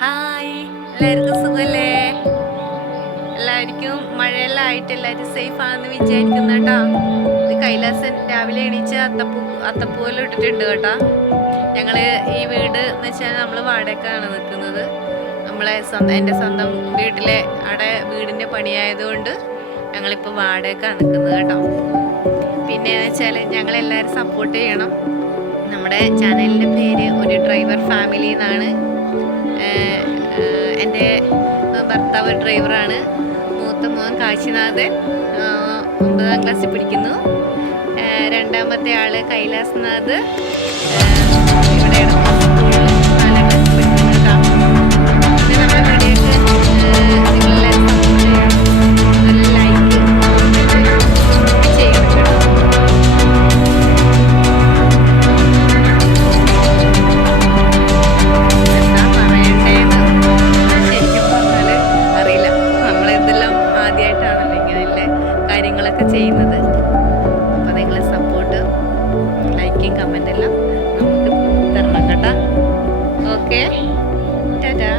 Hi എല്ലാവർക്കും സുഖല്ലേ? എല്ലാവർക്കും മഴയെല്ലാം ആയിട്ട് എല്ലാവരും സേഫ് ആണെന്ന് വിചാരിക്കുന്നു കേട്ടോ. ഇത് കൈലാസൻ രാവിലെ എണീച്ച് അത്തപ്പൂ അത്തപ്പൂവെല്ലാം ഇട്ടിട്ടുണ്ട് കേട്ടോ. ഞങ്ങൾ ഈ വീട് എന്ന് വെച്ചാൽ നമ്മൾ വാടകയ്ക്കാണ് നിൽക്കുന്നത് നമ്മളെ സ്വന്തം എന്റെ സ്വന്തം വീട്ടിലെ അവിടെ വീടിന്റെ പണിയായതുകൊണ്ട് ഞങ്ങളിപ്പോൾ വാടകയ്ക്കാണ് നിൽക്കുന്നത് കേട്ടോ. പിന്നെ വെച്ചാൽ ഞങ്ങളെല്ലാവരും സപ്പോർട്ട് ചെയ്യണം. നമ്മുടെ ചാനലിന്റെ പേര് ഒരു ഡ്രൈവർ ഫാമിലി എന്നാണ്. എന്റെ ഭർത്താവ് ഡ്രൈവറാണ്. മൂത്ത മോൻ കാശിനാഥൻ. ഒമ്പതാം ക്ലാസ്സിൽ പഠിക്കുന്നു. രണ്ടാമത്തെ ആൾ കൈലാസ്നാഥ്. ഇവിടെ കാര്യങ്ങളൊക്കെ ചെയ്യുന്നത്. അപ്പോൾ നിങ്ങളെ സപ്പോർട്ട് ലൈക്കും കമന്റ് എല്ലാം നമുക്ക് തരണം കേട്ടോ. Okay tata.